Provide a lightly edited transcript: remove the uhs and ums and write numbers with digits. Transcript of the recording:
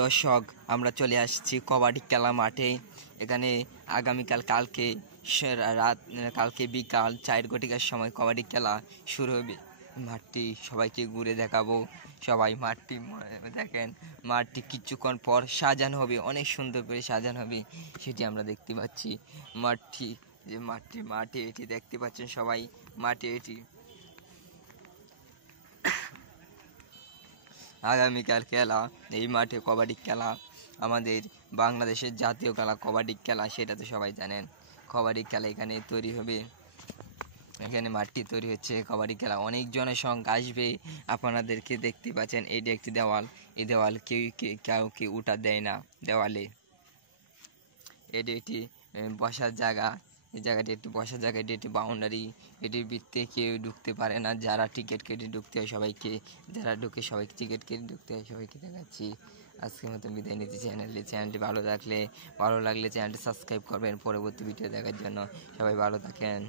দর্শক, আমরা চলে আসছি কবাডি খেলা মাঠে। এখানে আগামীকাল কালকে বিকাল 4 ঘটিকার সময় কবাডি খেলা শুরু হবে। মাঠটি সবাইকে ঘুরে দেখাবো। সবাই মাঠটি দেখেন, মাঠটি কিছুক্ষণ পর সাজানো হবে, অনেক সুন্দর করে সাজানো হবে, সেটি আমরা দেখতে পাচ্ছি। মাঠে এটি দেখতে পাচ্ছেন সবাই। মাঠে এটি আগামীকাল খেলা, এই মাঠে কবাডি খেলা, আমাদের বাংলাদেশের জাতীয় খেলা কবাডি খেলা, সেটা তো সবাই জানেন। কবাডি খেলা এখানে তৈরি হবে, এখানে মাঠটি তৈরি হচ্ছে। কবাডি খেলা অনেক জনসংখ্যা আসবে, আপনাদেরকে দেখতে পাচ্ছেন। এইটি একটি দেওয়াল, এই দেওয়াল কাউকে উঠা দেয় না দেওয়ালে। এটি একটি বসার জায়গা, এই জায়গাটি একটি বসার জায়গা, এটি একটি বাউন্ডারি। এটির ভিতরে কেউ ঢুকতে পারে না, যারা টিকিট কেটে ঢুকতে হয় সবাইকে, যারা ঢুকে সবাইকে টিকিট কেটে ঢুকতে হয় সবাইকে দেখাচ্ছি। আজকের মতো বিদায় নিচ্ছি। চ্যানেলটি ভালো লাগলে চ্যানেলটি সাবস্ক্রাইব করবেন পরবর্তী ভিডিও দেখার জন্য। সবাই ভালো থাকেন।